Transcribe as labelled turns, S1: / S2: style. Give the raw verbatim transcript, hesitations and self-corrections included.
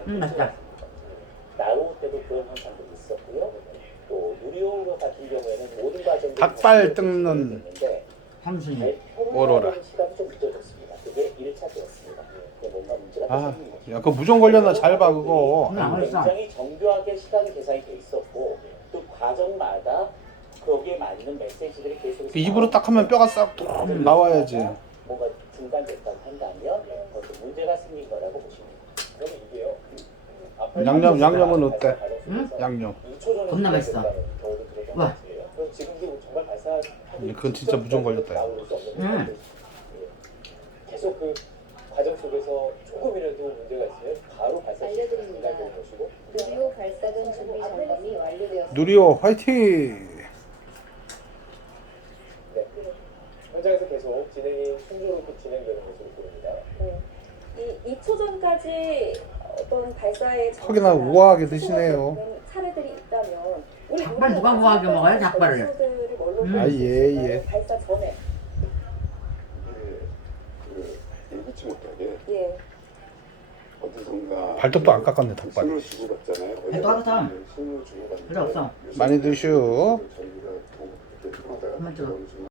S1: 음, 맛있다.
S2: 나로 때도 그런 현상들이 있었고요. 또 누리호 같은 경우에는 모든 과정들이
S3: 닭발 뜯는
S1: 삼순이.
S3: 오로라.
S2: 시간이 좀 늦어졌습니다. 그게 일 차 때였습니다. 그게 뭔가 문제가
S3: 아,
S2: 생긴 거죠.
S3: 야, 그 무전 걸렸나 잘 봐 그거.
S1: 응, 안 걸렸어.
S2: 굉장히 정교하게 시간이 계산이 돼 있었고 또 과정마다 거기에 맞는 메시지들이 계속
S3: 그 입으로 딱 하면 뼈가 싹 나와야지.
S2: 뭔가 중단됐다고 한다면 그것도 문제가 생긴 거라고 보시면 됩니다. 그러면 이게요.
S3: 양념 양념은 어때?
S1: 응?
S3: 양념.
S1: 겁나 맛있어. 와.
S2: 지금도 정말 발사.
S3: 그건 진짜 무전 걸렸다.
S1: 응.
S2: 계속 그 과정 속에서 조금이라도 문제가 있으면 바로 발사
S4: 알려드립니다. 누리호 발사등 준비 점검이 완료되었습니다.
S3: 누리호 화이팅!
S2: 네. 현장에서 계속 진행이 순조롭게 진행되는 것으로 보입니다.
S5: 네. 이 이 초 전까지 어떤 발사의
S3: 퍽이나 우아하게 드시네요.
S5: 사례들이 있다면 우리
S1: 닭발 누가 우아하게 먹어요, 닭발을? 음.
S3: 아, 예, 예.
S5: 발사 전에
S6: 그 예기치 못하게
S5: 예.
S6: 어디선가
S3: 발톱도 안 깎았네 닭발.
S6: 신호 주고받잖아요.
S1: 네, 또 하자.
S6: 신호 주고받는데
S1: 필요 없어.
S3: 많이 드시오.
S6: 전기가 통- 이렇게 통하다가
S1: 그만 좀.
S6: 들어오는 순간